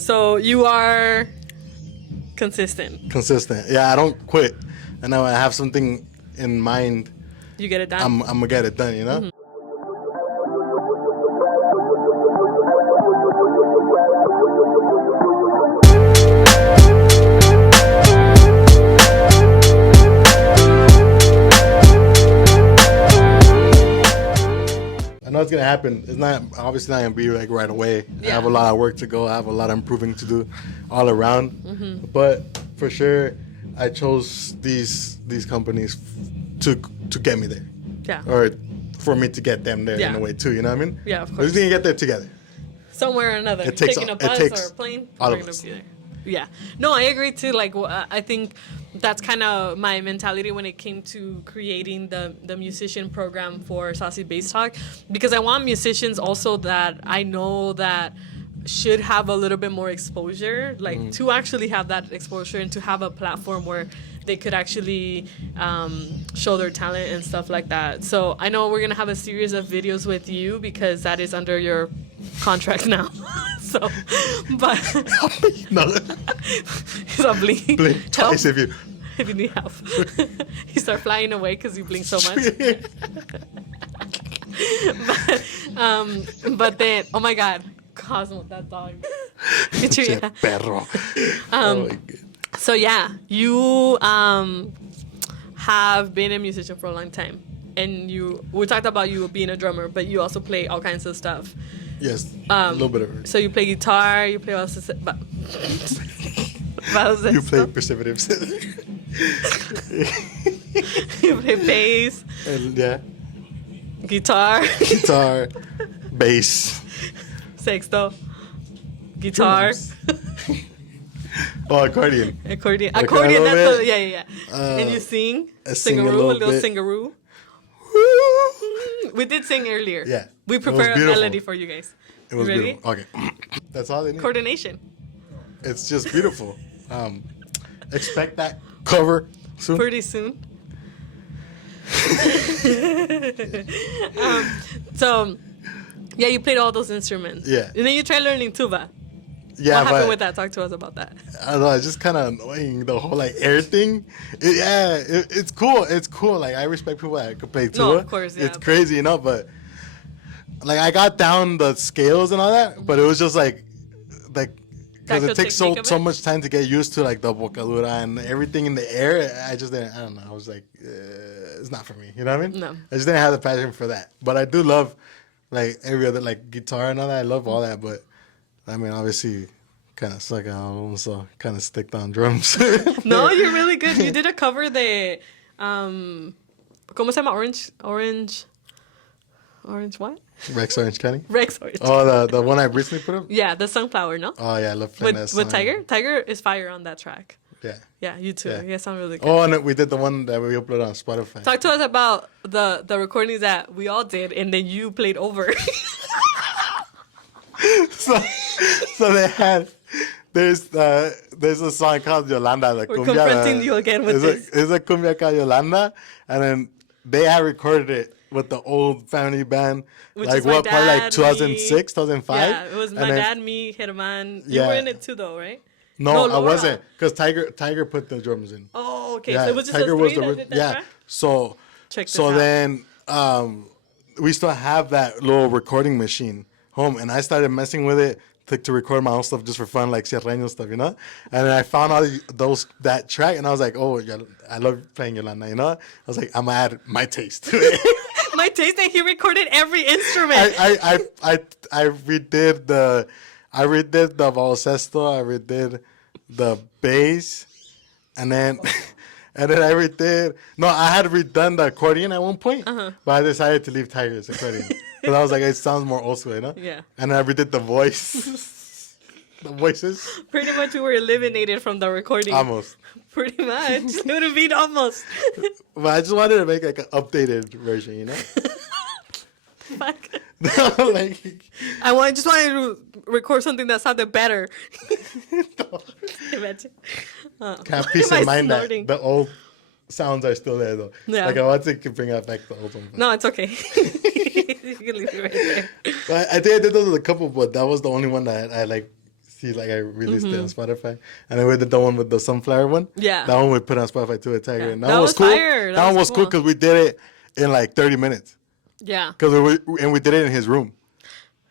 So you are consistent. Consistent. Yeah, I don't quit. And now I have something in mind. You get it done. I'm gonna get it done. You know. Mm-hmm. I know it's gonna happen. It's not obviously not gonna be like right away. Yeah. I have a lot of work to go. I have a lot of improving to do, all around. Mm-hmm. But for sure, I chose these companies to get me there, Yeah. or for me to get them there Yeah. in a way too. You know what I mean? Yeah, of We're course. just gonna get there together. Somewhere or another. It takes- Taking a it bus takes or a plane. all we're of gonna us. be there. Yeah. No, I agree too. Like, I think that's kind of my mentality when it came to creating the musician program for Saucy Bass Talk, because I want musicians also that I know that should have a little bit more exposure, like to actually have that exposure and to have a platform where they could actually show their talent and stuff like that. So I know we're gonna have a series of videos with you because that is under your contract now. So, but No, he's a blink. blink twice if you. If you need help. He start flying away because you blink so much. But then, oh my God, Cosmo, that dog. Get your- Che perro. Oh my God. So yeah, you have been a musician for a long time, and we talked about you being a drummer, but you also play all kinds of stuff. Yes, a little bit of it. So you play guitar, you play baloncesto, You play precipitative. you play bass, And yeah, guitar, guitar, bass, sexto, guitar, drums. Oh, accordion. accordion. Like a Accordion, little that's bit. yeah. And you sing, I sing a sing-a-roo, a little little bit. sing-a-roo. We did sing earlier. Yeah, We it was prepared a beautiful. melody for you guys. It was Ready? beautiful. Okay, that's all they need. Coordination. It's just beautiful. Expect that cover soon. Pretty soon. So, yeah, you played all those instruments. Yeah. And then you tried learning tuba. Yeah, What happened but with that? Talk to us about that. I don't know. It's just kind of annoying, the whole like air thing. It's cool. It's cool. Like I respect people that could play tuba. No, of course, yeah, It's but- crazy, you know. But like I got down the scales and all that, but it was just like because Actual it takes technique of so it? much time to get used to like the vocadura and everything in the air. I just didn't. I don't know. I was like, it's not for me. You know what I mean? No. I just didn't have the passion for that. But I do love like every other like guitar and all that. I love all that. But I mean, obviously, kind of suck out. So kind of stick on drums. No, you're really good. You did a cover de, ¿cómo se llama? Orange what? Rex Orange County. Rex Orange. Oh, the one I recently put up. Yeah, the Sunflower, no? Oh yeah, I love playing that With song. Tiger? Tiger is fire on that track. Yeah. Yeah, you too. Yeah. You guys sound really good. Oh, and we did the one that we uploaded on Spotify. Talk to us about the recordings that we all did and then you played over. so they had there's a song called Yolanda. The We're cumbia, confronting you again with this. It's a cumbia called Yolanda, and then they had recorded it with the old family band. Which like is my what part? Like dad, 2006, 2005. Yeah, it was my And then- dad, me, Herman. You Yeah. were in it too, though, right? No, No, I Laura. wasn't, because Tiger put the drums in. Oh, okay. Yeah, So it was just Tiger us was three the that did that yeah. track? So Check this so out. then we still have that little recording machine home, and I started messing with it to record my own stuff just for fun, like Sierreño stuff, you know. And then I found all that track, and I was like, oh, I love playing Yolanda, you know. I was like, I'm gonna add my taste to it. My taste that he recorded every instrument. I redid the baloncesto, I redid the bass, and then I redid. No, I had redone the accordion at one point, but I decided to leave Tiger's accordion because I was like, it sounds more old school, you know. Yeah. And I redid the voice, the voices, Pretty much we were eliminated from the recording. almost. Pretty much. It would have been almost. But I just wanted to make like an updated version, you know. Fuck. Like, Just wanted to record something that sounded better. Imagine. have Why peace am I in mind snorting? that the old sounds are still there though. Yeah. Like I want to bring back the old one. No, it's okay. You can leave it right there. I think I did those with a couple, but that was the only one that I like See, like I released it on Spotify, and then we did the one with the sunflower one. Yeah. That one we put on Spotify too, with Tiger. Yeah. And That that was was cool. fire. That one was cool because we did it in like 30 minutes. Yeah. Cause we did it in his room,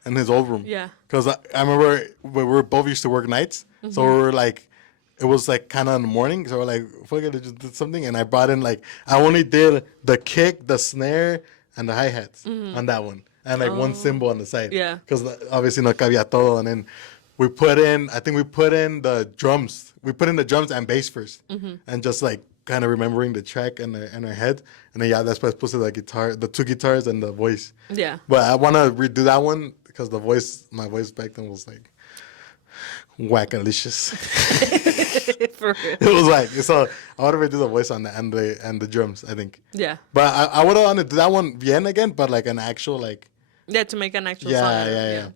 in his old room. Yeah. Cause I remember we were both used to work nights, so we were like, it was like kind of in the morning, so we're like, fuck it, I just did something, and I brought in like I only did the kick, the snare, and the hi hats on that one, and like one cymbal on the side. Yeah. Cause obviously no cabía todo, and then we put in the drums. We put in the drums and bass 1st and just like kind of remembering the track in our head, and then that's why I supposed to the guitar, the 2 guitars and the voice. Yeah. But I want to redo that one because my voice back then was like wackalicious. For real. It was like, so I want to redo the voice on that and the drums, I think. Yeah. But I would have wanted to do that one bien again, but like an actual like. Yeah, to make an actual Yeah, song.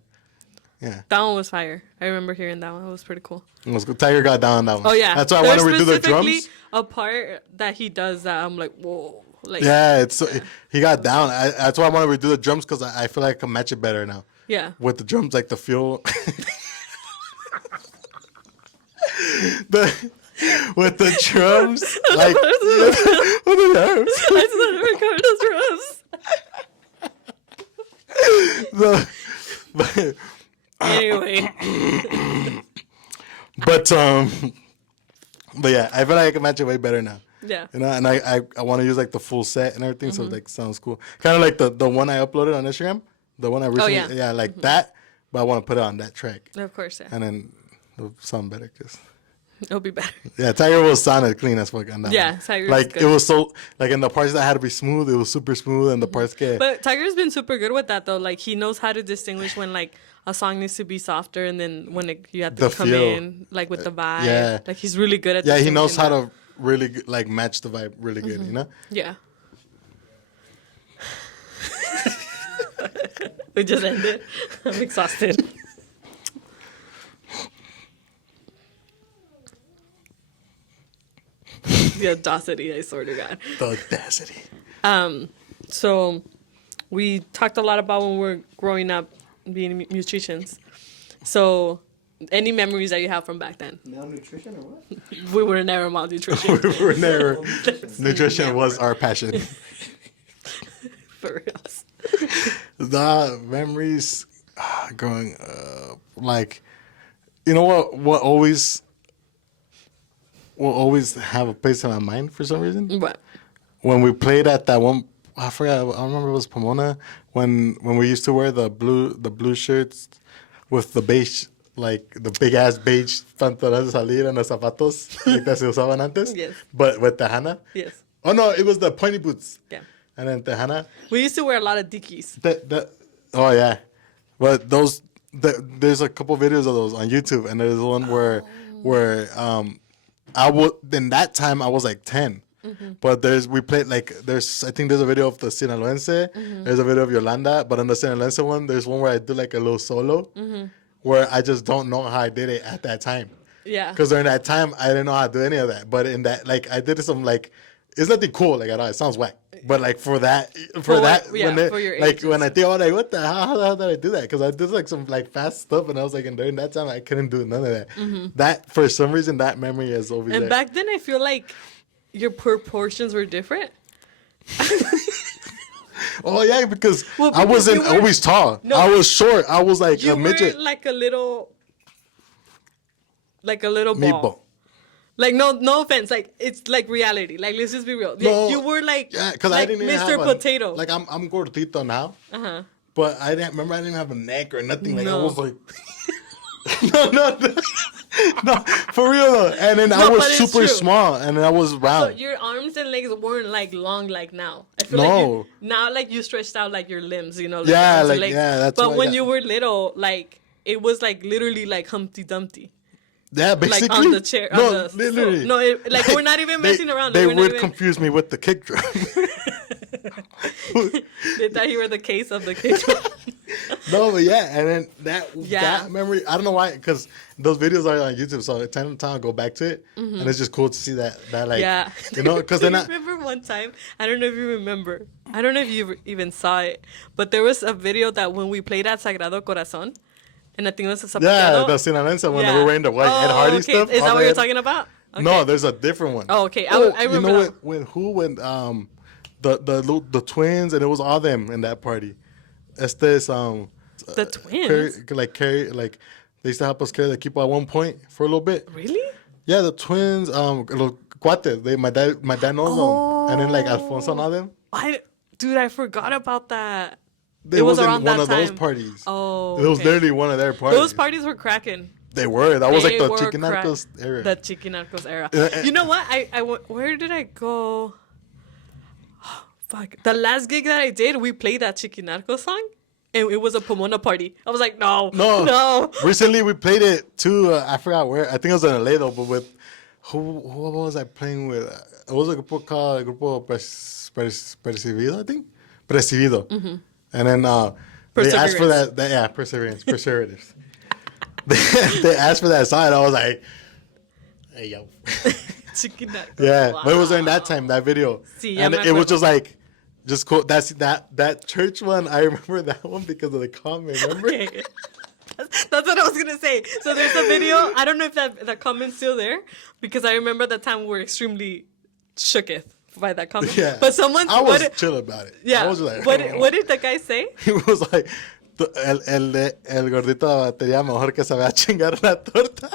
yeah. That one was fire. I remember hearing that one. It was pretty cool. It was good. Tiger got down on that one. Oh yeah. That's why I want to redo the specifically drums. a part that he does that I'm like, whoa. Like, Yeah, it's so, he got down. That's why I want to redo the drums because I feel like I can match it better now. Yeah. With the drums, like the feel. With the drums, like with the drums. But Anyway. but yeah, I feel like I can match it way better now. Yeah. You know, and I want to use like the full set and everything, so it like sounds cool. Kind of like the one I uploaded on Instagram, the one I recently, yeah. like that. But I want to put it on that track, Of course, yeah. and then it'll sound better because. It'll be better. Yeah, Tiger will sounded clean as fuck on that. Yeah, one. Tiger's like good. it was so like in the parts that had to be smooth, it was super smooth, and the parts get. But Tiger's been super good with that though. Like he knows how to distinguish when like a song needs to be softer, and then when you have to The come feel. in like with the vibe. Yeah. Like he's really good at. Yeah, he knows how distinguishing to really like match the vibe really good. You know. that. Yeah. We just ended. I'm exhausted. The audacity, I swear to God. The audacity. So we talked a lot about when we were growing up being musicians. So any memories that you have from back then? Malnutrition or what? We were never malnutrition. We were never. Nutrition was our passion. For reals. The memories growing up, like, you know what? What always will always have a place in my mind for some reason. What? When we played at that one, I forgot. I remember it was Pomona when we used to wear the blue shirts with the beige, like the big ass beige pantalones de salir and the zapatos like that se usaban antes. Yes. But with Tejana. Yes. Oh no, it was the pointy boots. Yeah. And then Tejana. We used to wear a lot of dickies. Oh yeah, but there's a couple videos of those on YouTube, and there's one where I would in that time I was like 10. But we played like I think there's a video of the Sinaloense, there's a video of Yolanda, but on the Sinaloense one there's one where I do like a little solo where I just don't know how I did it at that time. Yeah. Because during that time I didn't know how to do any of that. But in that like I did some like it's nothing cool like at all. It sounds whack. But like for that For your like age, when I think about like what the how did I do that? Because I did like some like fast stuff and I was like and during that time I couldn't do none of that. That for some reason that memory is over there. And back then I feel like your proportions were different. Oh yeah, because Well, I because wasn't you were- always tall. No. I was short. I was like You a midget. were like a little ball. Meatball. Like no offense, like it's like reality. Like let's just be real. No, You were like Yeah, because like I didn't even Mr. have Potato. Like I'm gordito now, uh-huh. but I didn't remember. I didn't have a neck or nothing. Like I No. was like, no, for real though. And then I No, was but it's super true. small, and then I was So round. your arms and legs weren't like long like now. I feel No. like now like you stretched out like your limbs, you know. Like Yeah, arms and like, legs. yeah, that's But what I when got. you were little, like it was like literally like Humpty Dumpty. Yeah, basically. Like on the chair. No, on the literally. stool. No, like we're not even messing around. They Like, we're would not even, confuse me with the kick drum. They thought you were the case of the kick drum. No, but yeah, and then that Yeah. memory, I don't know why, because those videos are on YouTube, so time to time I go back to it, and it's just cool to see that like, Yeah. you know, because then I remember one time, I don't know if you remember, I don't know if you even saw it, but there was a video that when we played at Sagrado Corazon, And I think it was a Yeah, zapateado. the Sinaloense one. Yeah. We're wearing the white Ed Hardy okay. stuff. Is all that what the you're Ed- talking about? Okay. No, there's a different one. Oh, okay. I remember You know that. when the twins, and it was all them in that party. Estes The twins? carry like they used to help us carry the equipo at one point for a little bit. Really? Yeah, the twins, los cuates. My dad knows them, and then like Alfonso and all them. Dude, I forgot about that. It was wasn't around one that of those time. parties. Oh, It was okay. literally one of their parties. Those parties were cracking. They were. That was like They the were Chicken Narcos era. The Chicken Narcos era. Yeah, You know what? Where did I go? Fuck. The last gig that I did, we played that Chicken Narcos song. And it was a Pomona party. I was like, no. Recently, we played it too. I forgot where. I think it was in LA though. But with who was I playing with? It was a group called Grupo Percibido, I think. Percibido. Mm-hmm. And then they asked for that. Yeah, Perseverance. They asked for that song. And I was like, hey yo. Chicken Narcos. Yeah, Wow. but it was during that time, that video. Sí, and ya me it was acuerdo. just like, just cool. That church one. I remember that one because of the comment. Remember? Okay. That's what I was gonna say. So there's a video. I don't know if that comment's still there because I remember the time we were extremely shooketh by that comment. Yeah. But someone. I was chill about it. Yeah. I was like, What did the guy say? He was like, el gordito de batería mejor que se vaya a chingar una torta.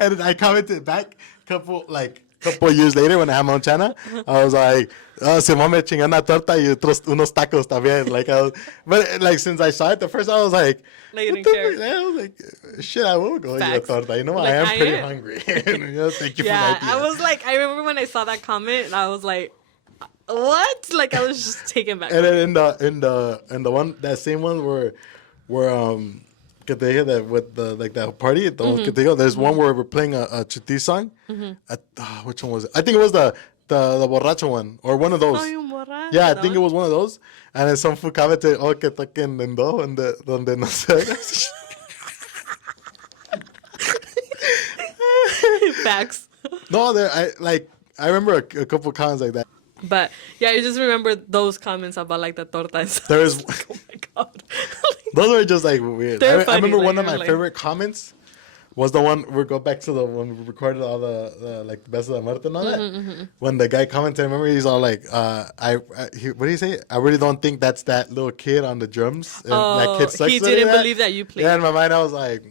And then I commented back couple years later when I had Montana. I was like, se mame chingar una torta y unos tacos también. But like since I saw it the first time, I was like, Like, you what didn't the care. fuck? I was like, shit, I will go eat a Facts. torta. You know, Like, I am I pretty am. hungry. Thank you Yeah, for the idea. I was like, I remember when I saw that comment, and I was like, what? Like, I was just taken back. And then in the one, that same one where que te dije that with the like that party, que te digo, there's one where we're playing a Chiti song. Which one was it? I think it was the borracho one or one of those. Soy un borracho, Yeah, I that think it one? was one of those. And then some fool commented, oh, que toquen en do, donde no se oiga. Facts. No, I remember a couple comments like that. But yeah, I just remember those comments about like the tortas. There is, Oh my god. those were just like weird. They're I funny, remember like, one of you're my like- favorite comments was the one we go back to the when we recorded all the like the best of the muerte and all that. When the guy commented, remember he's all like, what do you say? I really don't think that's that little kid on the drums. And that kid sucks he at didn't that. believe that you played. Yeah, in my mind I was like,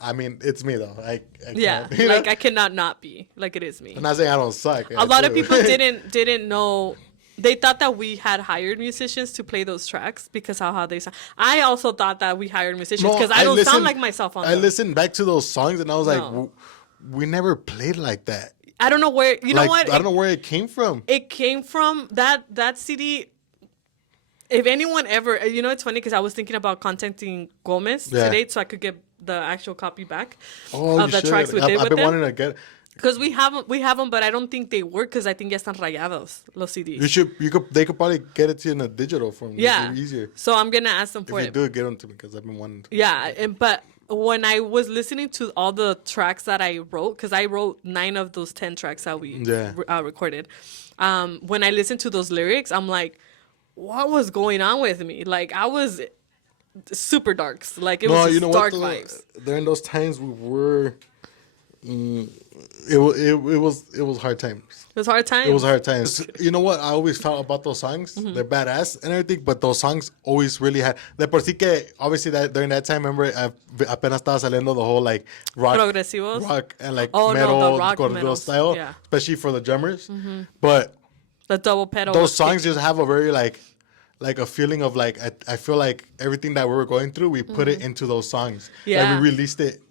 I mean, it's me though. I Yeah, can't, you know? like I cannot not be. Like it is me. I'm not saying I don't suck. A lot of people didn't know. They thought that we had hired musicians to play those tracks because of how they sound. I also thought that we hired musicians because I don't sound like myself on I them. listened back to those songs and I was like, No. we never played like that. I don't know where. You know Like, what? I don't know where it came from. It came from that CD. If anyone ever, you know, it's funny because I was thinking about contacting Gomez Yeah. today so I could get the actual copy back Oh, of you the tracks we should. did I've with been them. wanting to get. Because we have them, but I don't think they work because I think ya están rayados los CDs. They could probably get it to you in a digital form. Yeah. It'd be easier. So I'm gonna ask them If for you it. do, get them to me because I've been wanting to. Yeah, but when I was listening to all the tracks that I wrote, because I wrote 9 of those 10 tracks that we Yeah. recorded, when I listened to those lyrics, I'm like, what was going on with me? Like I was super darks. Like it was just dark vibes. During those times, we were. It was hard times. It was hard times. It was hard times. You know what I always felt about those songs? They're badass and everything, but those songs always really had. De por sí que, obviously, that during that time, remember, apenas estaba saliendo the whole like Progresivos? rock and like Oh, no, metal, the rock corrido metals, style, yeah. especially for the drummers. But The double pedal. those was songs just have a very like a feeling of like I feel like everything that we were going through, we put it into those songs. Yeah. Like we released it.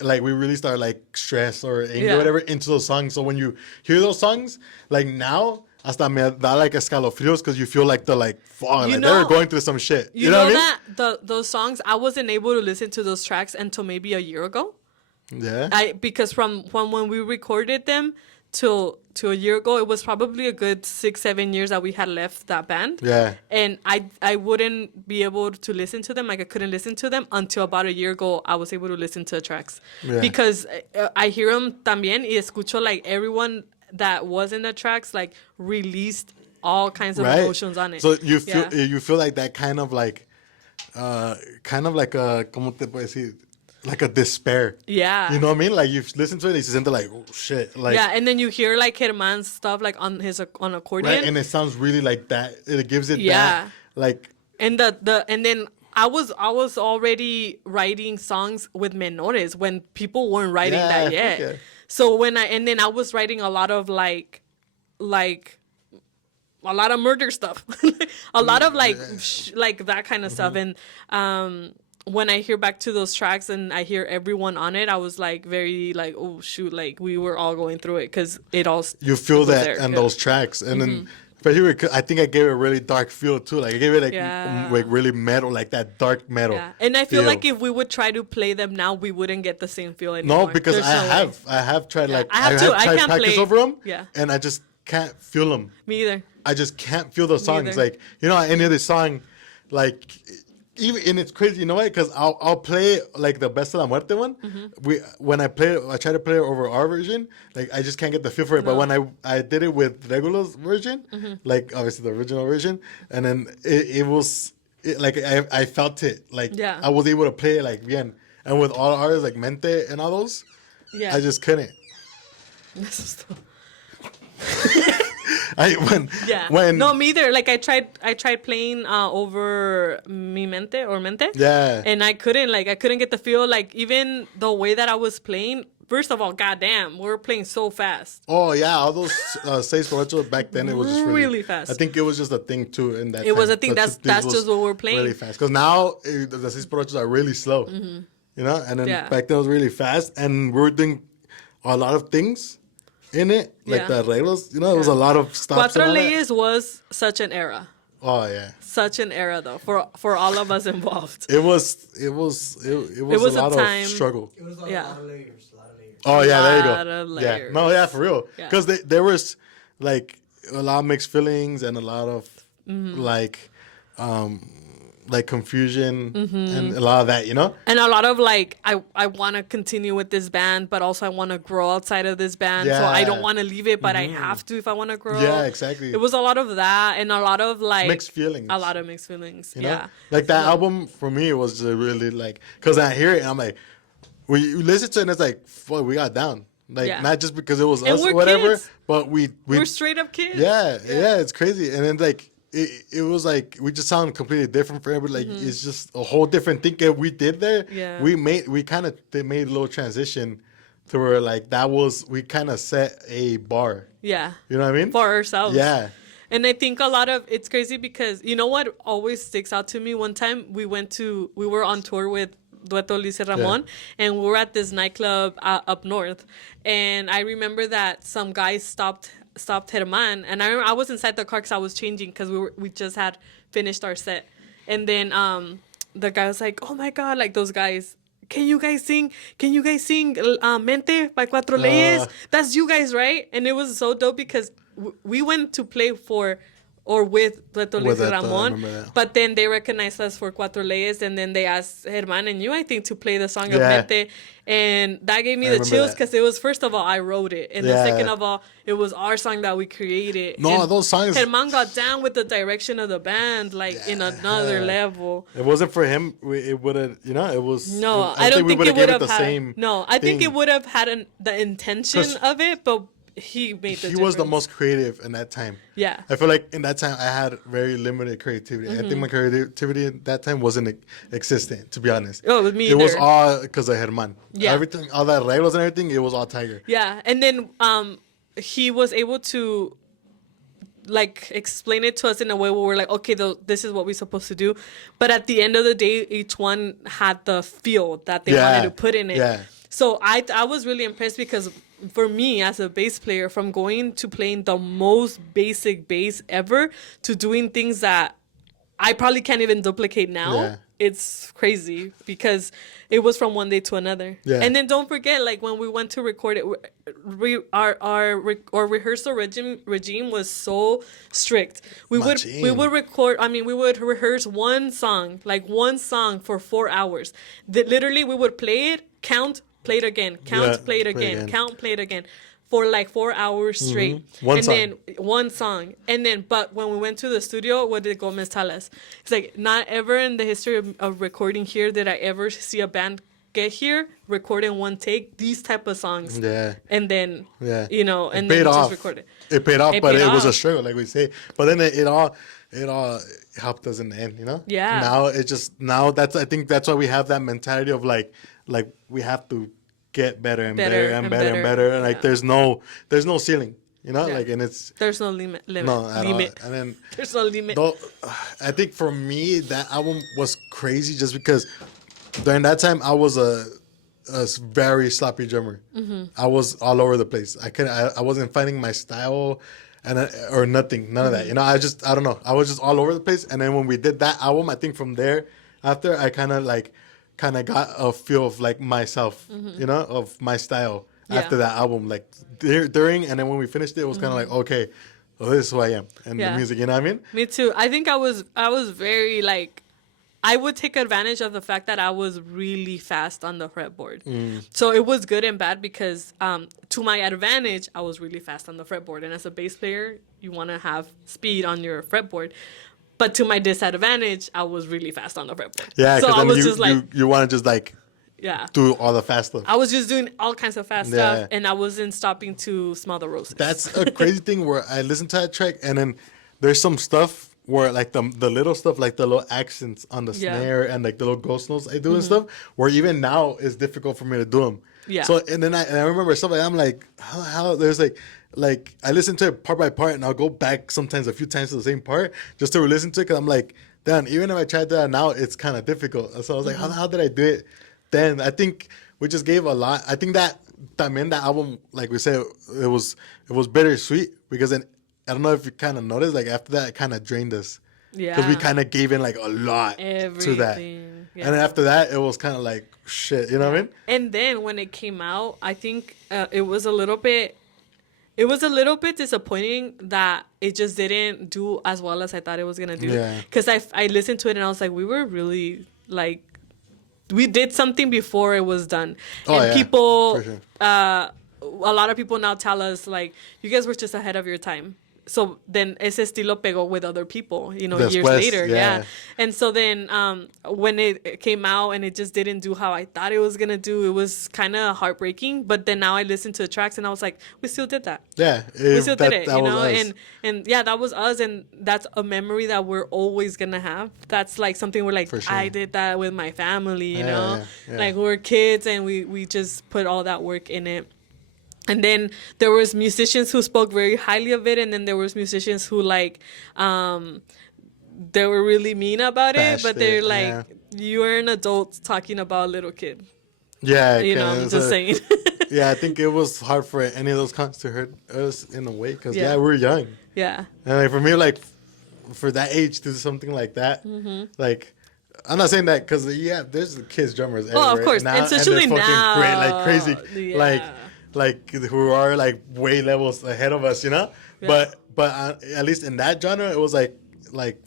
Like we released our like stress or anger Yeah. or whatever into those songs. So when you hear those songs, like now, hasta me da like escalofrios because you feel like fuck, You like they were know- going through some shit. You know know what I mean? that those songs, I wasn't able to listen to those tracks until maybe a year ago. Yeah. Because from when we recorded them to a year ago, it was probably a good 6-7 years that we had left that band. Yeah. And I wouldn't be able to listen to them. Like I couldn't listen to them until about a year ago. I was able to listen to the tracks Yeah. because I hear them también y escucho like everyone that was in the tracks like released all kinds of Right. emotions on it. So you feel Yeah. you feel like that kind of like a ¿cómo te puedo decir? like a despair. Yeah. You know what I mean? Like you listen to it, it's into like, oh shit, like Yeah, and then you hear like Herman's stuff like on accordion. right, and it sounds really like that. It gives it Yeah. that like And and then I was already writing songs with menores when people weren't writing Yeah, that fuck yet. yeah. So and then I was writing a lot of like a lot of murder stuff, a lot of like like that kind of stuff. And when I hear back to those tracks and I hear everyone on it, I was like very like, oh shoot, like we were all going through it because it all you feel was that there. in Yeah. those tracks, and then. Especially with, I think I gave it a really dark feel too. Like I gave it like really metal, like that dark metal. Yeah, and I feel like if we would try to play them now, we wouldn't get the same feel anymore. no, because There's no way. I have tried like I have to. I tried can't practice play. over them. Yeah. And I just can't feel them. Me either. I just can't feel those songs. either. Like you know, any other song, like even and it's crazy. You know why? Because I'll play like the Best de la Muerte one. When I play it, I try to play it over our version. Like I just can't get the feel for it. But when I did it with Regulo's version, like obviously the original version, and then it was like I felt it. Like Yeah. I was able to play it like bien. And with all artists like Mente and all those, Yeah. I just couldn't. When No, me either. Like I tried playing over Mi Mente or Mente. Yeah. And I couldn't get the feel. Like even the way that I was playing. First of all, goddamn, we were playing so fast. Oh yeah, all those seis por ocho back then it was just Really fast. I think it was just a thing too in that. It was time. a thing. But That's this just was what we're playing. really fast. Because now the seis por ochos are really slow. You know, and then Yeah. back then it was really fast, and we were doing a lot of things in it, like Yeah. the arreglos. You know, it was a lot of stops. Cuatro and all that. Leyes was such an era. Oh yeah. Such an era though for all of us involved. It was a lot time- of struggle. It was Yeah. a lot of layers, a lot of layers. Oh yeah, there you Lot go. of Yeah, layers. no, yeah, for real. Yeah. Because there was like a lot of mixed feelings and a lot of like confusion and a lot of that, you know. And a lot of like, I want to continue with this band, but also I want to grow outside of this band. So I don't Yeah. want to leave it, but I have to if I want to grow. Yeah, exactly. It was a lot of that and a lot of like Mixed feelings. A lot of mixed feelings. You know? Yeah. Like that album for me was really like, because I hear it and I'm like, we listen to it and it's like, fuck, we got down. Like Yeah. not just because it was And us we're or whatever, kids. but We're straight up kids. yeah, it's crazy. And then like it was like we just sound completely different for everybody. Like it's just a whole different thing that we did there. Yeah. We kind of made a little transition to where like we kind of set a bar. Yeah. You know what I mean? For ourselves. Yeah. And I think a lot of it's crazy because you know what always sticks out to me. One time we were on tour with Dueto Luis y Ramon, and we were at this nightclub up north, and I remember that some guys stopped Herman, and I remember I was inside the car because I was changing because we just had finished our set, and then the guy was like, "Oh my god!" Like those guys. Can you guys sing Mente by Cuatro Leyes? That's you guys, right? And it was so dope because we went to play with Dueto Luis y Dueto, I Ramon, remember that. but then they recognized us for Cuatro Leyes, and then they asked Herman and you, I think, to play the song of Yeah. Mente, and that gave me I the remember chills that. because it was, first of all, I wrote it, and then Yeah. second of all, it was our song that we created. No, And those songs- Herman got down with the direction of the band, like in another level. It wasn't for him. It would have, you know, it was. No, I don't think we it would've would gave have the had. same. No, I think thing. it would have had the intention 'Cause of it, but he made the He was the difference. most creative in that time. Yeah. I feel like in that time I had very limited creativity. I think my creativity in that time wasn't existent, to be honest. Oh, with me It was either. all because of Herman. Yeah. Everything, all that reglos and everything, it was all Tiger. Yeah, and then he was able to like explain it to us in a way where we're like, okay, this is what we're supposed to do. But at the end of the day, each one had the feel that they wanted to put in it. Yeah. So I was really impressed because for me as a bass player, from going to playing the most basic bass ever to doing things that I probably can't even duplicate now. Yeah. It's crazy because it was from one day to another. Yeah. And then don't forget, like when we went to record it, our rehearsal regime was so strict. We Machine. would record. I mean, we would rehearse one song for 4 hours. Literally, we would play it, count, play it again, count, Yeah, play it play again, again. count, play it again. For like 4 hours straight. One and song. then one song. And then, but when we went to the studio, what did Gomez tell us? It's like, not ever in the history of recording here did I ever see a band get here, record in one take these type of songs. Yeah. And then, Yeah. and paid then off. just record it. It paid off, It but paid it was a off. struggle, like we say. But then it all helped us in the end, Yeah. Now I think that's why we have that mentality of like we have to get better and better and better and better. And like Yeah. there's no ceiling, Yeah. like, and it's There's no limit. no at limit. all. And then There's no limit. though, I think for me that album was crazy just because during that time I was a very sloppy drummer. Mm-hmm. I was all over the place. I wasn't finding my style or nothing, none of that. I don't know. I was just all over the place. And then when we did that album, I think from there after I kind of got a feel of like myself, of my style Yeah. after that album. Like during and then when we finished it, it was kind of like, okay, well, this is who I am and Yeah. the music. You know what I mean? Me too. I think I was very like, I would take advantage of the fact that I was really fast on the fretboard. So it was good and bad because to my advantage, I was really fast on the fretboard. And as a bass player, you want to have speed on your fretboard. But to my disadvantage, I was really fast on the fretboard. Yeah, so because I then was just like, you want to just like yeah. do all the fast stuff. I was just doing all kinds of fast Yeah. stuff, and I wasn't stopping to smell the roses. That's a crazy thing where I listen to that track and then there's some stuff where like the little stuff, like the little accents on the Yeah. Mm-hmm. snare and like the little ghost notes I do and stuff, where even now it's difficult for me to do them. Yeah. So and then I remember stuff like I'm like how there's like I listen to it part by part and I'll go back sometimes a few times to the same part just to listen to it because I'm like, damn, even if I tried that now, it's kind of difficult. So I was like, how did I do it then? I think we just gave a lot. I think that album, like we said, it was bittersweet because then I don't know if you kind of noticed, like after that, it kind of drained us. Yeah. Because we kind of gave in like a lot to that. Everything, And then after that, it was kind of like shit. You know what I mean? And then when it came out, I think it was a little bit disappointing that it just didn't do as well as I thought it was gonna do. Yeah. Because I listened to it and I was like, we were really like, we did something before it was done. Oh, and yeah, people, for sure. a lot of people now tell us like, you guys were just ahead of your time. So then ese estilo pegó with other people, years Después, later. yeah. Yeah. And so then when it came out and it just didn't do how I thought it was going to do, it was kind of heartbreaking. But then now I listened to the tracks and I was like, we still did that. Yeah. We still did it, that was us. And yeah, that was us. And that's a memory that we're always going to have. That's like something we're like, For sure. I did that with my family, you know? yeah. Like we're kids and we just put all that work in it. And then there was musicians who spoke very highly of it, and then there was musicians who like they were really mean about it, Bashed but they're it, like, yeah. you're an adult talking about a little kid. Yeah. I'm just saying. Yeah, I think it was hard for any of those cons to hurt us in a way because Yeah. we were young. Yeah. And like for me, like for that age to do something like that, like I'm not saying that because there's kids drummers. Oh, of everywhere course, now, and especially they're fucking great, now. like crazy, Yeah. like who are like way levels ahead of us, Yeah. But at least in that genre, it was like like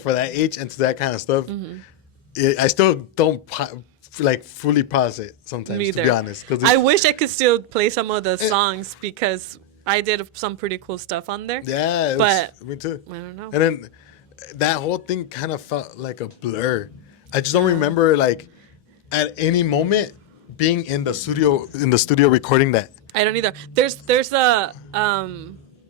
for that age and to that kind of stuff, I still don't like fully process it sometimes. Me To be either. honest, because I wish I could still play some of the songs because I did some pretty cool stuff on there. yeah, but me too. I don't know. And then that whole thing kind of felt like a blur. I just don't remember like at any moment being in the studio recording that. I don't either. There's a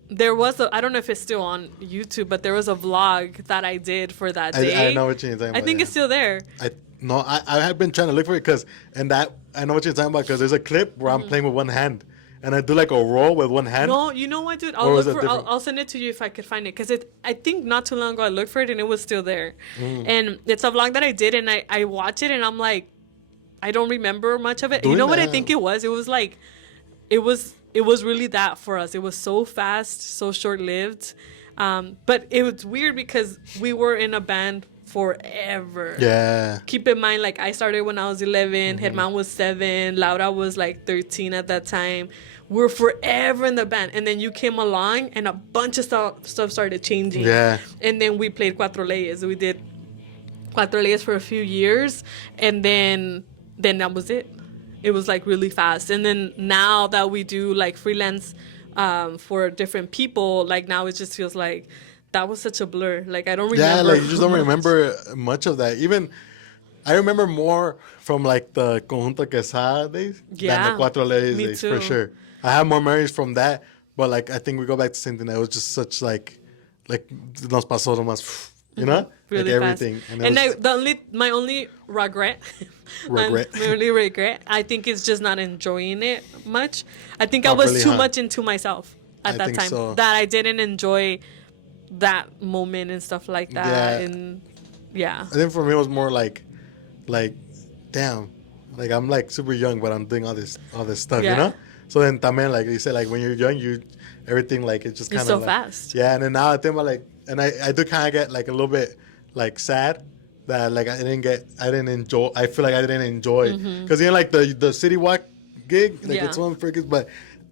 there was a, I don't know if it's still on YouTube, but there was a vlog that I did for that day. I know what you're talking about. I think yeah. it's still there. I have been trying to look for it because I know what you're talking about because there's a clip where I'm playing with one hand and I do like a roll with one hand. No, you know what, dude? Or was it different? I'll send it to you if I could find it because I think not too long ago I looked for it and it was still there. And it's a vlog that I did and I watch it and I'm like, I don't remember much of it. Doing You know what I that. think it was? It was like, it was really that for us. It was so fast, so short lived. But it was weird because we were in a band forever. Yeah. Keep in mind, like I started when I was 11, Herman was 7, Laura was like 13 at that time. We're forever in the band. And then you came along and a bunch of stuff started changing. Yeah. And then we played Cuatro Leyes. We did Cuatro Leyes for a few years. And then that was it. It was like really fast. And then now that we do like freelance for different people, like now it just feels like that was such a blur. Like I don't remember. Yeah, like you just don't much. remember much of that. Even I remember more from like the Conjunto Quesada days Yeah, than the Cuatro Leyes me days too. for sure. I have more memories from that, but like I think we go back to the same thing. It was just such like nos pasó nomás, you know, Really like fast. everything. And it was my only regret, Regret. my only regret, I think is just not enjoying it much. I think I Oh, was really, too huh? much into myself at I that think time so. that I didn't enjoy that moment and stuff like that. Yeah. And yeah, I think for me it was more like, damn, like I'm like super young, but I'm doing all this stuff, Yeah. you know. So then también like you said, like when you're young, everything like it's just It's kind so of fast. Yeah, and then now I think about like, and I do kind of get like a little bit like sad that like I didn't enjoy. I feel like I didn't enjoy because like the City Walk gig, like Yeah. it's one freaking, but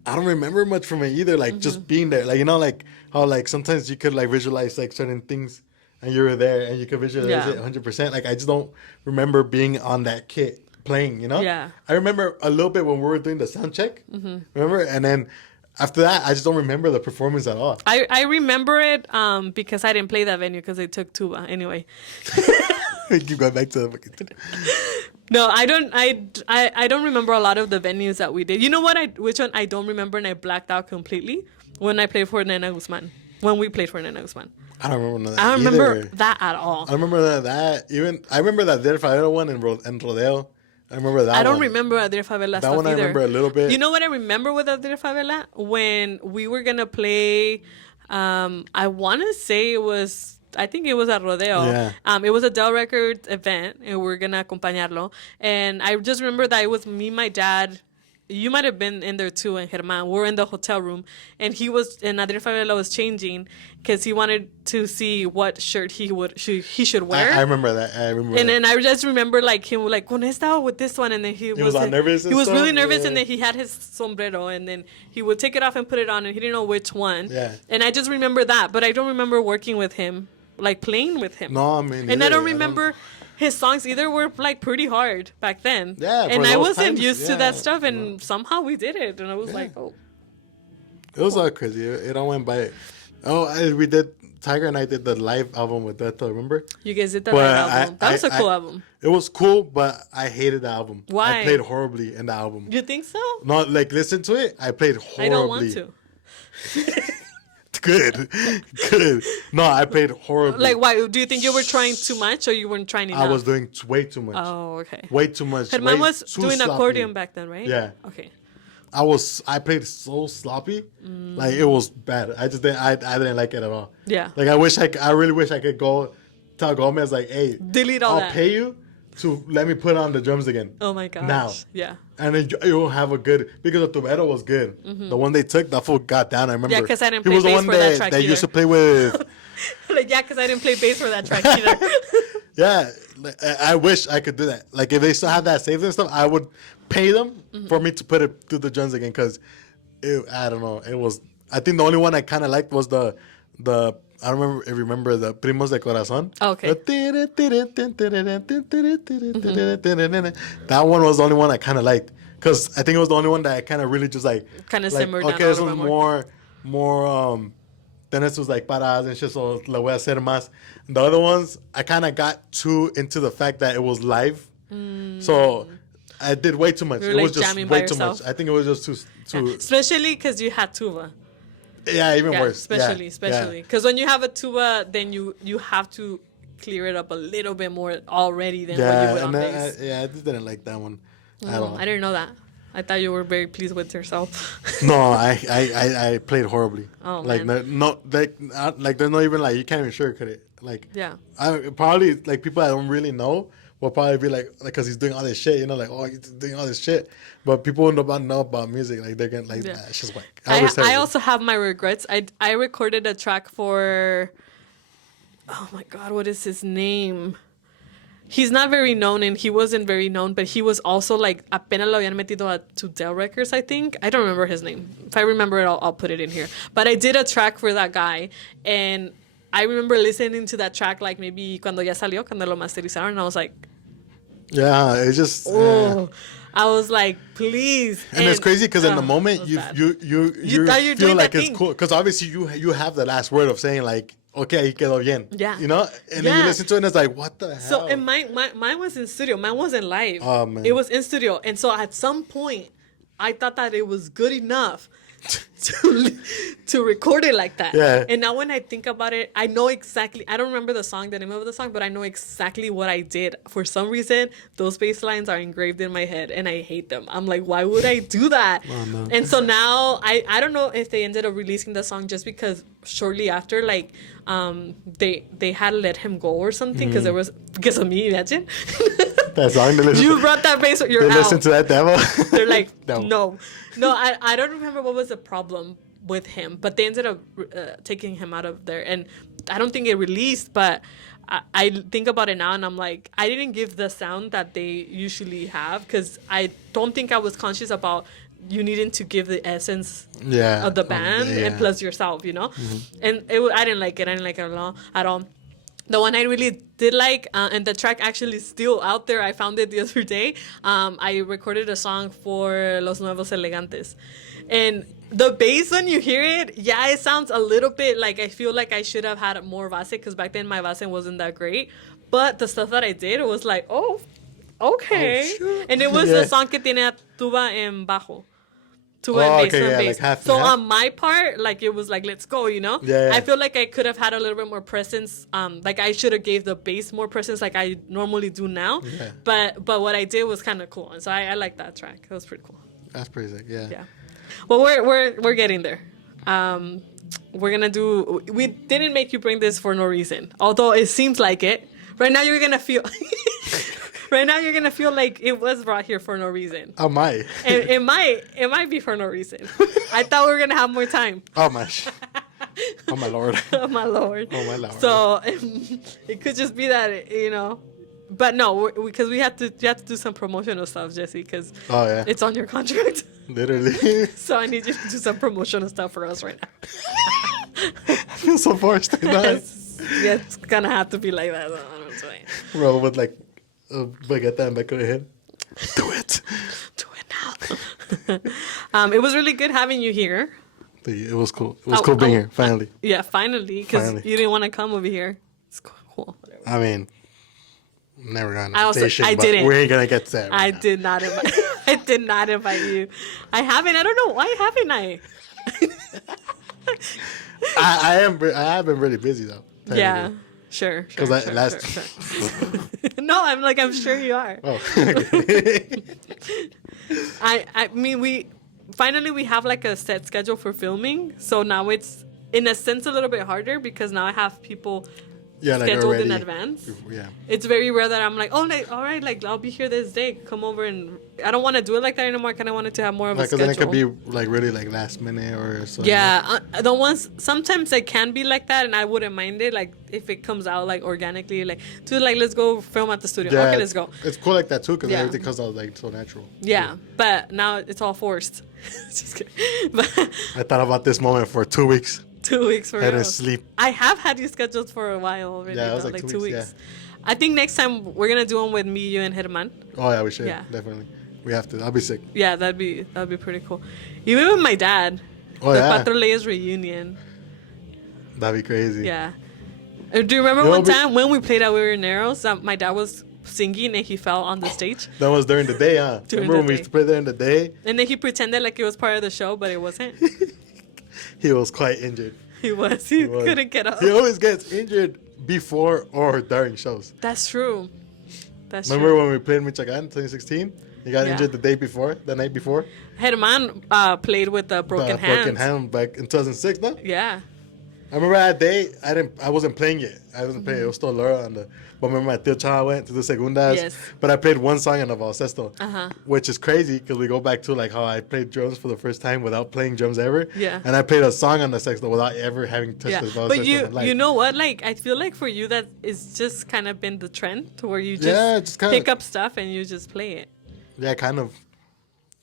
I don't remember much from it either. Like just being there, like you know, like how like sometimes you could like visualize like certain things. And you were there, and you could visualize Yeah. it 100%. Like I just don't remember being on that kit playing. You know? Yeah. I remember a little bit when we were doing the sound check. Remember? And then after that, I just don't remember the performance at all. I remember it because I didn't play that venue because they took tuba anyway. Keep going back to the fucking. No, I don't. I don't remember a lot of the venues that we did. You know what? Which one I don't remember, and I blacked out completely when I played for Nena Guzman. When we played for Nena Guzman, I don't remember none of that. I don't remember either. that at all. I remember that. Even I remember that Del Favela one and Rodeo. I remember that. I don't one. remember Adir Favela stuff one I either. remember a little bit. You know what I remember with Adir Favela? When we were gonna play, I want to say I think it was at Rodeo. Yeah. It was a Del Records event, and we are gonna acompañarlo. And I just remember that it was me, my dad. You might have been in there too, and Germán. We're in the hotel room, and Adir Favela was changing because he wanted to see what shirt he should wear. I remember that. I remember. And then I just remember like him like con esta with this one, and then he was all nervous and He was really stuff? nervous, Yeah. and then he had his sombrero, and then he would take it off and put it on, and he didn't know which one. Yeah. And I just remember that, but I don't remember working with him, like playing with him. No, I mean. And I neither. don't remember his songs either were like pretty hard back then. Yeah, And for I those wasn't times, used to yeah. that stuff, and somehow we did it, and I was like, oh. It was all crazy. It all went by. Oh, we did. Tiger and I did the live album with Deto. Remember? You guys did that But live album. That was a cool album. It was cool, but I hated the album. Why? I played horribly in the album. You think so? Not like listen to it. I played horribly. I don't want to. Good. No, I played horribly. Like, why? Do you think you were trying too much, or you weren't trying enough? I was doing way too much. Oh, okay. Way too much. Germán way was too doing sloppy. accordion back then, right? Yeah. Okay. I played so sloppy, like it was bad. I didn't like it at all. Yeah. Like I really wish I could go tell Gomez like, hey, Delete all I'll that. pay you to let me put on the drums again. Oh my gosh. Now. Yeah. And then you'll have a good, because the Tubero was good. The one they took, that fool got down. I remember. Yeah, 'cause I didn't He play was the bass one for that track that either. used to play with. Like, yeah, because I didn't play bass for that track either. Yeah, like, I wish I could do that. Like if they still have that saved and stuff, I would pay them for me to put it through the drums again. Cause I don't know. It was. I think the only one I kind of liked was the. I don't remember the Primos de Corazón. Okay. That one was the only one I kind of liked. Cause I think it was the only one that I kind of really just like. Kinda like, simmered down okay, a this little was bit more. Then this was like paradas and shit, so la voy a hacer más. The other ones, I kind of got too into the fact that it was live. So I did way too much. You were, It like, was just jamming by way too much. yourself? I think it was just too. Especially because you had tuba. Yeah, even Yeah, worse. especially. Yeah. Because when you have a tuba, then you have to clear it up a little bit more already than what you Yeah, would on and bass. I just didn't like that one at all. I didn't know that. I thought you were very pleased with yourself. No, I played horribly. Oh, like man. like there's not even like you can't even sugarcoat it. Like Yeah. I probably like people I don't really know will probably be like because he's doing all this shit, you know, like oh he's doing all this shit. But people don't know about music, like they're gonna like Yeah. nah, it's just whack. I also have my regrets. I recorded a track for, oh my God, what is his name? He's not very known, and he wasn't very known, but he was also like apenas lo habían metido to Del Records, I think. I don't remember his name. If I remember it, I'll put it in here. But I did a track for that guy, and I remember listening to that track like maybe cuando ya salió, cuando lo masterizaron, and I was like, yeah, it's just oh. I was like, please. And it's crazy because in the it moment was you bad. you thought you were feel doing like that it's thing. cool because obviously you have the last word of saying like okay, ahí quedó bien. Yeah. You know? And then you Yeah. listen to it and it's like, what the hell? So and mine was in studio. Mine wasn't live. Oh, man. It was in studio. And so at some point, I thought that it was good enough to record it like that. Yeah. And now when I think about it, I know exactly. I don't remember the name of the song, but I know exactly what I did. For some reason, those bass lines are engraved in my head, and I hate them. I'm like, why would I do that? Oh, no. And so now I don't know if they ended up releasing the song just because shortly after, like, they had let him go or something because there was because of me. Imagine. That song, they listen, You brought that bass. You're they out. listen to that demo. They're like, No. no. I don't remember what was the problem with him, but they ended up taking him out of there, and I don't think it released. But I think about it now, and I'm like, I didn't give the sound that they usually have because I don't think I was conscious about you needing to give the essence Yeah. of the band yeah. and plus yourself, you know. And I didn't like it. I didn't like it at all. The one I really did like, and the track actually is still out there. I found it the other day. I recorded a song for Los Nuevos Elegantes. And the bass, when you hear it, yeah, it sounds a little bit like I feel like I should have had more base because back then my base wasn't that great. But the stuff that I did, it was like, oh, okay. Oh, sure. And it was Yeah. the song que tiene tuba en bajo. Tuba Oh, and bass okay, and yeah, bass. like half and So half. on my part, like it was like, let's go, you know? Yeah, yeah. I feel like I could have had a little bit more presence. Like I should have gave the bass more presence like I normally do now. Yeah. But what I did was kind of cool. And so I like that track. It was pretty cool. That's pretty sick, yeah. Yeah. Well, we're getting there. We're gonna do. We didn't make you bring this for no reason, although it seems like it. Right now, you're gonna feel. Right now, you're gonna feel like it was brought here for no reason. Oh, my. It might be for no reason. I thought we were gonna have more time. Oh, my. Oh, my Lord. Oh my lord. Oh, my Lord. So it could just be that, you know. But no, because you have to do some promotional stuff, Jesse, because Oh, yeah. it's on your contract. Literally. So I need you to do some promotional stuff for us right now. I feel so forced. Yeah, it's gonna have to be like that. I don't know what I'm saying. Roll with like a baguette and back of the head. Do it. Do it now. It was really good having you here. It was cool. It was cool being here, finally. Yeah, finally, because Finally. you didn't want to come over here. It's cool. Whatever. I mean, never gone I on also- station, I but didn't. we ain't gonna get to that. I Right now. did not invite. I did not invite you. I haven't. I don't know why haven't I. I have been really busy though. Yeah. Sure. Sure. 'Cause sure, last- sure. No, I'm sure you are. Oh. Okay. I mean, we have like a set schedule for filming, so now it's in a sense a little bit harder because now I have people Yeah, like scheduled already. in advance. Yeah. It's very rare that I'm like, oh, like, all right, like I'll be here this day. Come over, and I don't want to do it like that anymore. I kind of wanted to have more of a Like, 'cause schedule. then it could be like really like last minute or so. Yeah, the ones sometimes it can be like that, and I wouldn't mind it. Like if it comes out like organically, like dude, like let's go film at the studio. Yeah, Okay, let's go. It's cool like that too because Yeah. everything comes out like so natural. Yeah, but now it's all forced. Just kidding. But I thought about this moment for 2 weeks. 2 weeks for I didn't real. sleep. I have had you scheduled for a while already. Yeah, it was though, like 2 2 weeks, weeks. I think next time we're gonna do one with me, you, and Herman. Oh yeah, we should. Yeah. Definitely. We have to. I'll be sick. Yeah, that'd be pretty cool. Even with my dad. Oh the yeah. Cuatro Leyes reunion. That'd be crazy. Yeah. Do you remember You know, one time when we played at We Were Narrows that my dad was singing and he fell on the stage? That was during the day, huh? During Remember the when we day. used to play there in the day? And then he pretended like it was part of the show, but it wasn't. He was quite injured. He was. He was. couldn't get up. He always gets injured before or during shows. That's true. That's Remember true. when we played Michoacan in 2016? He got Yeah. injured the night before. Herman played with a broken The hand. broken hand back in 2006, no? Yeah. I remember that day, I wasn't playing yet. I wasn't playing. It was still Laura on the. But remember, my Tio Chava went to the segundas. Yes. But I played one song in the Valsesto, Uh-huh. which is crazy because we go back to like how I played drums for the first time without playing drums ever. Yeah. And I played a song on the sexto without ever having touched Yeah. the Valsesto. But in my life. you know what? Like I feel like for you that is just kind of been the trend to where you just, Yeah, just kinda- pick up stuff and you just play it. Yeah, kind of.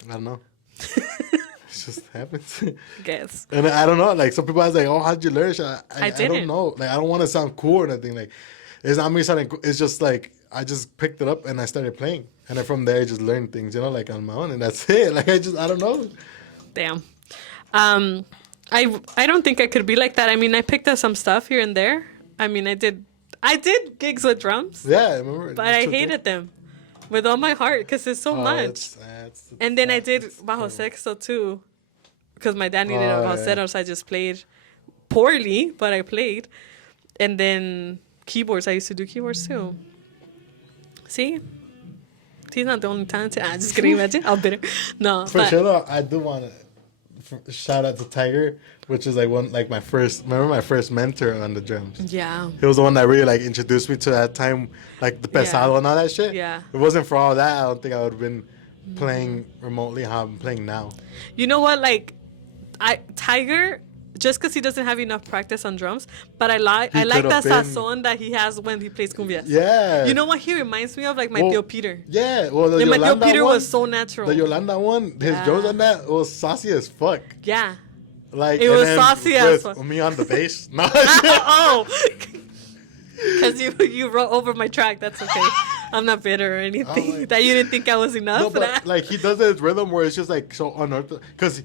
I don't know. It just happens. Guess. And I don't know. Like some people ask, like, "Oh, how'd you learn?" I didn't. don't know. Like I don't want to sound cool or anything. Like it's not me sounding cool. It's just like I just picked it up and I started playing, and then from there I just learned things, like on my own, and that's it. Like I don't know. Damn. I don't think I could be like that. I mean, I picked up some stuff here and there. I mean, I did gigs with drums, Yeah, I remember. but I hated them with all my heart because it's so much. And then I did bajo sexto too, because my dad needed a bajo sexto, so I just played poorly, but I played. And then keyboards, I used to do keyboards too. See? He's not the only talented. I just couldn't imagine. I'll bitter. No, For but sure, though, I do want to shout out to Tiger, which is like my first mentor on the drums. yeah. He was the one that really like introduced me to that time, like the pesado and all that shit. Yeah. If it wasn't for all that, I don't think I would have been playing remotely how I'm playing now. You know what? Like, Tiger, just because he doesn't have enough practice on drums, but I like He that could've been- sazon that he has when he plays cumbias. Yeah. You know what he reminds me of? Like my Well, Tío Peter. Yeah. Well, the And my Tío Yolanda Peter one, was so natural. the Yolanda one, his Yeah. drums on that was saucy as fuck. Yeah. Like It and was then saucy as with fuck. me on the bass. No. Oh. Because you wrote over my track. That's okay. I'm not bitter or anything. Oh, like- that you didn't think I was enough. No, but like he does this rhythm where it's just like so unorthodox. Because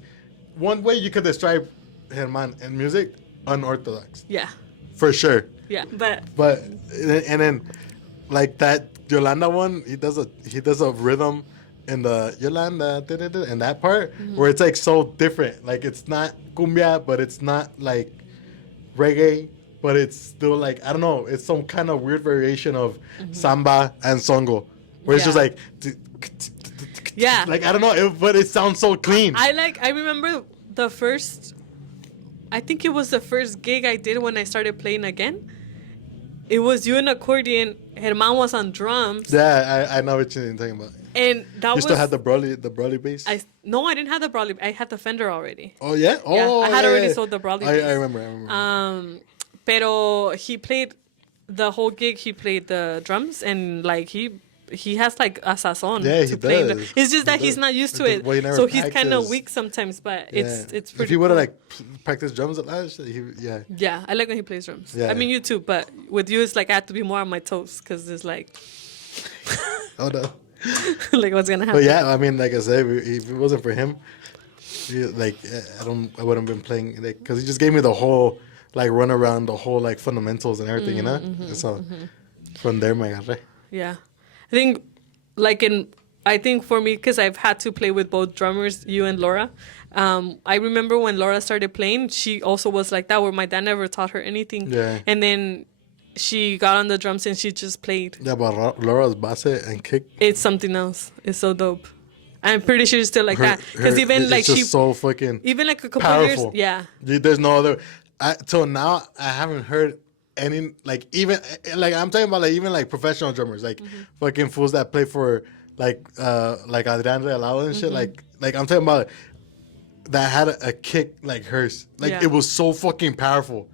one way you could describe Germán in music, unorthodox, yeah. for sure. Yeah. But But and then like that Yolanda one, he does a rhythm in the Yolanda and that part where it's like so different. Like it's not cumbia, but it's not like reggae, but it's still like I don't know. It's some kind of weird variation of samba and songo, where it's just Yeah. like. yeah. Like I don't know, but it sounds so clean. I remember the first, I think it was the first gig I did when I started playing again. It was you and accordion. Germán was on drums, Yeah, I know what you're talking about. and that You was. still had the Broly bass? I didn't have the Brawley. I had the Fender already. Oh yeah? Oh, I had yeah, already yeah. sold the Brawley I bass. remember. Pero he played the whole gig. He played the drums and like he has like a sazon Yeah, he to play. does. It's just that He he's does. not used to Because, it, well, he never so he's kind of practiced. weak sometimes. But Yeah. it's pretty. If he would have cool. like practiced drums a lot, yeah. Yeah, I like when he plays drums. Yeah. I mean, you too, but with you, it's like I have to be more on my toes because it's like, Oh no. like what's gonna happen? But yeah, I mean, like I said, if it wasn't for him, like I wouldn't have been playing because he just gave me the whole like run around, the whole like fundamentals and everything, you know. So from there, me agarré. Yeah, I think I think for me, because I've had to play with both drummers, you and Laura. I remember when Laura started playing, she also was like that, where my dad never taught her anything. Yeah. And then she got on the drums and she just played. Yeah, but Laura's bass and kick. It's something else. It's so dope. I'm pretty sure it's still like that. Because even it's like just she, so fucking even like a couple powerful. years, yeah. There's no other. Till now, I haven't heard any like even like I'm talking about like even like professional drummers, like fucking fools that play for like Adrián Regalado and shit. Like I'm talking about that had a kick like hers. Like Yeah. it was so fucking powerful.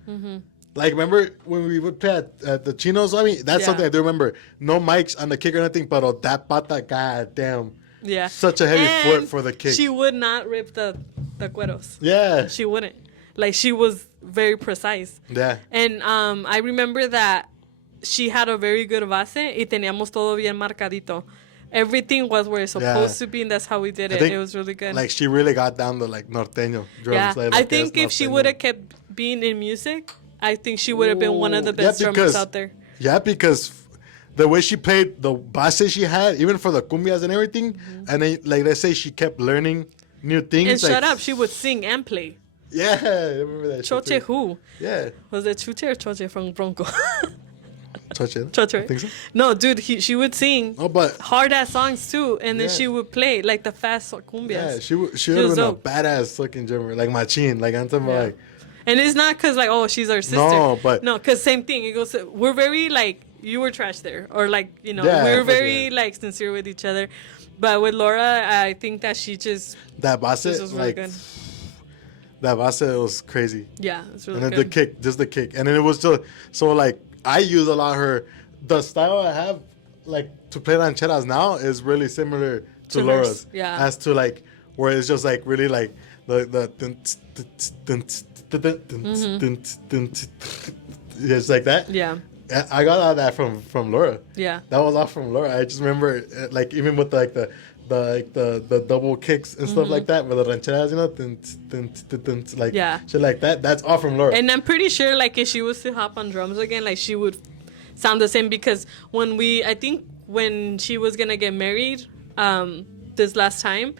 Like remember when we would play at the Chinos? I mean, that's Yeah. something I do remember. No mics on the kick or nothing, but that pata, goddamn. Yeah. Such a heavy And foot for the kick. She would not rip the cueros. Yeah. She wouldn't. Like she was very precise. Yeah. And I remember that she had a very good base y teníamos todo bien marcadito. Everything was where it's supposed to be, and that's how we did I it. think, It was really good. Like she really got down to like norteño drums. yeah, like, I lo que think es if she norteño. would have kept being in music, I think she would have been one of the Ooh, best drummers out there. Yeah, because the way she played, the bases she had, even for the cumbias and everything, and then like let's say she kept learning new things. And like, shut up, she would sing and play. Yeah, I remember that. shit, Choche too. who? Yeah, Was it Chuche or Choche from Bronco? Choche. Choche. I think so. No, dude, she would sing Oh, but hard ass songs too, and then Yeah. she would play like the fast cumbias. yeah, she would was have been a dope. badass fucking drummer, like Machine. Like I'm talking about, Yeah. like And it's not because like, oh, she's our sister. No, but- no, because same thing. It goes. We're very like you were trash there, or like Yeah, we're fuck very yeah. like sincere with each other. But with Laura, I think that she just that base, this was really like good. that base was crazy. Yeah, it's really And then good. the kick, just the kick, and then it was still so like I use a lot of her. The style I have, like to play rancheras now, is really similar to To hers, Laura's. yeah. As to like where it's just like really like the it's like that. Yeah, I got all that from Laura. yeah, That was all from Laura. I just remember like even with like the double kicks and stuff like that with the rancheras, you know, like Yeah. shit like that. That's all from Laura. And I'm pretty sure, like, if she was to hop on drums again, like, she would sound the same because I think when she was gonna get married, this last time,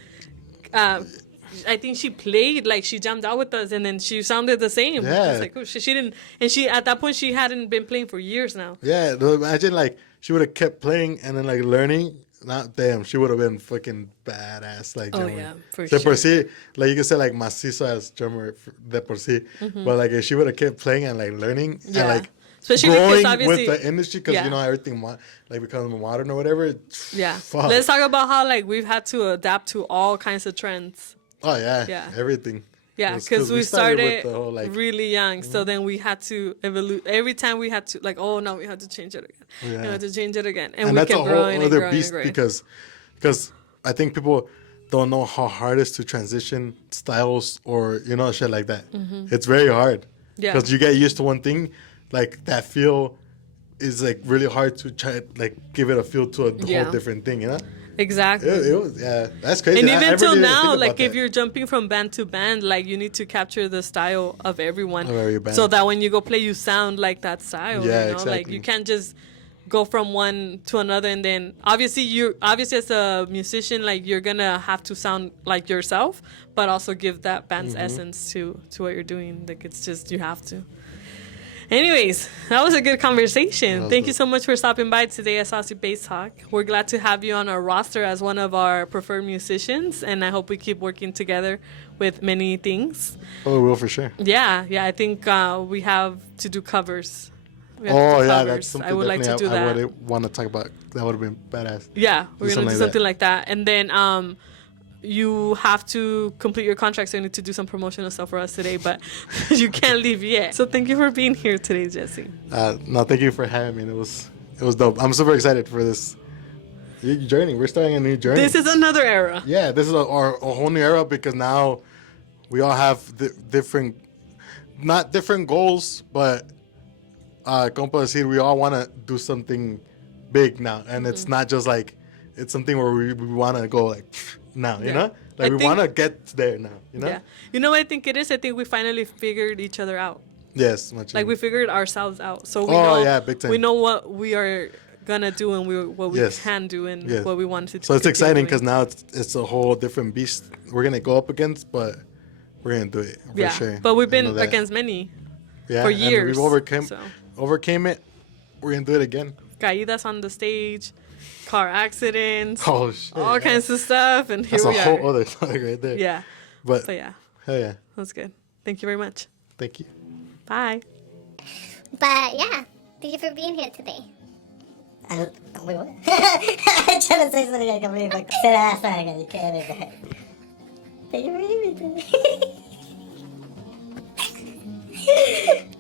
I think she played, like, she jammed out with us, and then she sounded the same. Yeah. I was like, oh, she didn't, and she, at that point, she hadn't been playing for years now. Yeah, no, imagine like she would have kept playing and then like learning. Not damn, she would have been fucking badass. Like, Oh, drummer. yeah, for De por sure. sí, like you can say like macizo as drummer de por sí, but like if she would have kept playing and like learning Yeah. and like Especially because growing obviously- with the industry, because Yeah. you know everything like becomes modern or whatever. Yeah. Fuck. Let's talk about how, like, we've had to adapt to all kinds of trends. Oh yeah, Yeah. everything. Yeah, It's because we started with the whole, like, really young, so then we had to evolve. Every time we had to, like, oh no, we had to change it again. Yeah. We had to change it again, and we that's a kept whole growing and other growing beast and growing. because I think people don't know how hard it is to transition styles or you know shit like that. It's very hard. Yeah. Because you get used to one thing, like that feel is like really hard to try like give it a feel to a Yeah. whole different thing. You know. Exactly. It was that's crazy. And I even really till didn't now, think about like if that. you're jumping from band to band, like you need to capture the style of everyone, Of every band. so that when you go play, you sound like that style. Yeah, you know? Like exactly. you can't just go from one to another, and then obviously as a musician, like you're gonna have to sound like yourself, but also give that band's Mm-hmm. essence to what you're doing. Like it's just you have to. Anyways, that was a good conversation. was Thank you good. so much for stopping by today at Saucy Bass Talk. We're glad to have you on our roster as one of our preferred musicians, and I hope we keep working together with many things. Oh, we will for sure. Yeah, I think we have to do covers. We have to Oh do yeah, covers. that's something I would like to do I that. would want to talk about. That would have been badass. Yeah, we're gonna do something like something that. like that, and then you have to complete your contract, so you need to do some promotional stuff for us today, but you can't leave yet. So thank you for being here today, Jesse. No, thank you for having me. It was dope. I'm super excited for this journey. We're starting a new journey. This is another era. Yeah, this is a whole new era because now we all have not different goals, but como puedo decir, we all want to do something big now, and it's Mm-hmm. not just like it's something where we want to go like now, you Yeah. know, like I we think- want to get there now, you know. Yeah. You know what I think it is? I think we finally figured each other out. Yes, much. Like we figured ourselves out. So we Oh, know yeah, big time. we know what we are gonna do and what we Yes. can do and Yes. what we want to do. So it's exciting because now it's a whole different beast we're gonna go up against, but we're gonna do it for yeah. sure. But we've I know been that. against many Yeah, for and years. We've overcame so. it. We're gonna do it again. Caídas on the stage, car accidents, Oh shit! all yeah. kinds of stuff, and here That's a we are. whole other topic right there. Yeah. But So yeah, hell yeah, that's good. Thank you very much. thank you. Bye. But yeah, thank you for being here today. Wait, what? I'm trying to say something like I'm really like, sit ass, you can't. Thank you for being here today.